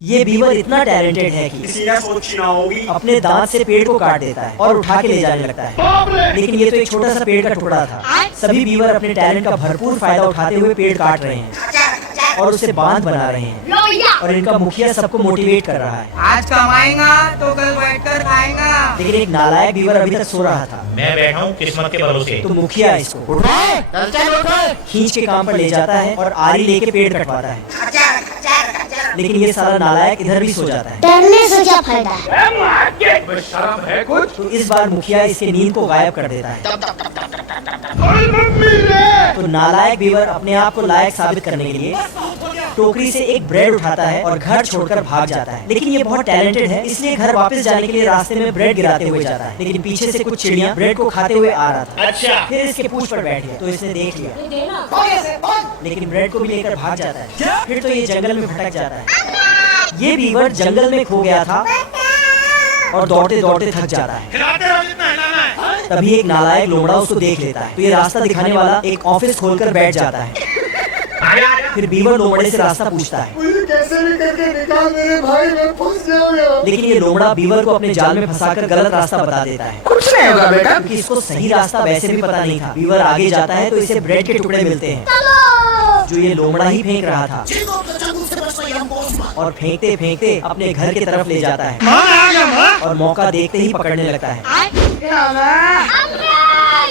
ये बीवर इतना टैलेंटेड है कि किसी ने सोची ना होगी। अपने दांत से पेड़ को काट देता है और उठा के ले जाने लगता है। लेकिन ये तो एक छोटा सा पेड़ का टुकड़ा था। सभी बीवर अपने टैलेंट का भरपूर फायदा उठाते हुए पेड़ काट रहे हैं और उसे बांध बना रहे हैं। और इनका मुखिया सबको मोटिवेट कर रहा है। आज कमाएगा तो कल बैठकर खाएगा। लेकिन एक नालायक बीवर अभी तक सो रहा था। मैं बैठा हूँ किस्मत के भरोसे। तो मुखिया इसको खींच के काम पर ले जाता है और आरी लेके पेड़ कटवाता है। लेकिन ये सारा नालायक इधर भी सो जाता है। डरने से क्या फायदा है? शर्म है कुछ। तो इस बार मुखिया इसके नींद को गायब कर देता है। तो नालायक बीवर अपने आप को लायक साबित करने के लिए टोकरी से एक ब्रेड उठाता है और घर छोड़कर भाग जाता है। लेकिन ये बहुत टैलेंटेड है, इसलिए घर वापस जाने के लिए रास्ते में ब्रेड गिराते हुए जाता है। लेकिन पीछे से कुछ चिड़िया ब्रेड को खाते हुए आ रहा था। अच्छा। फिर इसके पूंछ पर बैठ गया तो इसने देख लिया, लेकिन ब्रेड को भी लेकर भाग जाता है। फिर तो ये जंगल में भटक जाता है। ये बीवर जंगल में खो गया था और दौड़ते दौड़ते थक जाता है। तभी एक नालायक लोमड़ा उसको देख लेता है। तो ये रास्ता दिखाने वाला एक ऑफिस खोलकर बैठ जाता है। फिर बीवर लोमड़े से रास्ता पूछता है। मुझे कैसे भी करके निकाल मेरे भाई, मैं फंस जाऊंगा। लेकिन ये लोमड़ा बीवर को अपने जाल में फंसाकर गलत रास्ता बता देता है। कुछ नहीं होगा बेटा। क्योंकि इसको सही रास्ता वैसे भी पता नहीं था। बीवर आगे जाता है तो इसे ब्रेड के टुकड़े मिलते हैं जो ये लोमड़ा ही फेंक रहा था। और फेंकते फेंकते अपने घर की तरफ ले जाता है और मौका देखते ही पकड़ने लगता है।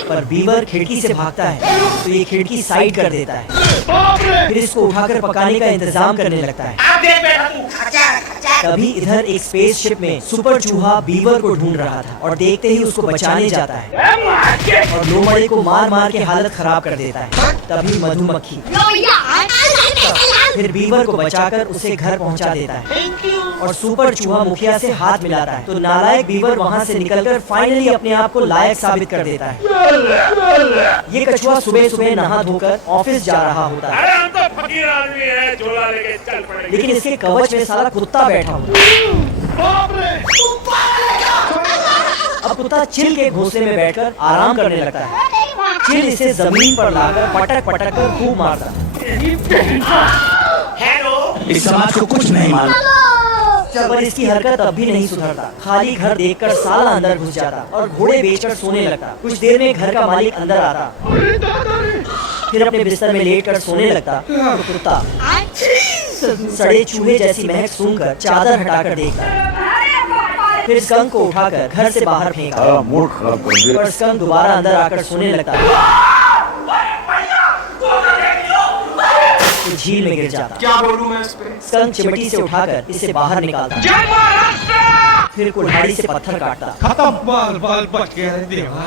पर बीवर खिड़की से भागता है तो ये खिड़की साइड कर देता है। फिर इसको उठाकर पकाने का इंतजाम करने लगता है। तभी इधर एक स्पेसशिप में सुपर चूहा बीवर को ढूंढ रहा था और देखते ही उसको बचाने जाता है और लोमड़े को मार मार के हालत खराब कर देता है। तभी मधुमक्खी फिर बीवर को बचाकर उसे घर पहुंचा देता है और सुपर चूहा मुखिया से हाथ मिलाता है। तो नालायक बीवर वहां से निकलकर फाइनली अपने आप को लायक साबित कर देता है। ये कछुआ सुबह सुबह नहा धोकर ऑफिस जा रहा होता है। हम तो फकीर आदमी है, झोला लेके चल पड़ेंगे। लेकिन इसके कवच में सारा कुत्ता बैठा हुआ। अब कुत्ता चिल के घोंसले में बैठकर आराम करने लगता है। चिल इसे जमीन पर लाकर पटक पटक कर खूब मारता है। इस समाज को कुछ नहीं मालूम। पर इसकी हरकत अब भी नहीं सुधरता। खाली घर देखकर साला अंदर घुस जाता और घोड़े बेचकर सोने लगता। कुछ देर में घर का मालिक अंदर आता, फिर अपने बिस्तर में लेटकर सोने लगता। तो कुत्ता सड़े चूहे जैसी महक सूंघकर चादर हटाकर देखता। फिर स्कंक को उठाकर घर से बाहर फेंका। पर स्कंक दोबारा अंदर आकर सोने लगता तो झील में गिर जाता। क्या बोलूं मैं इस पे? स्कंक चिमटी से उठाकर इसे बाहर निकालता। फिर कुल्हाड़ी से पत्थर काटता। खत्म। बाल बाल बच गया देवा।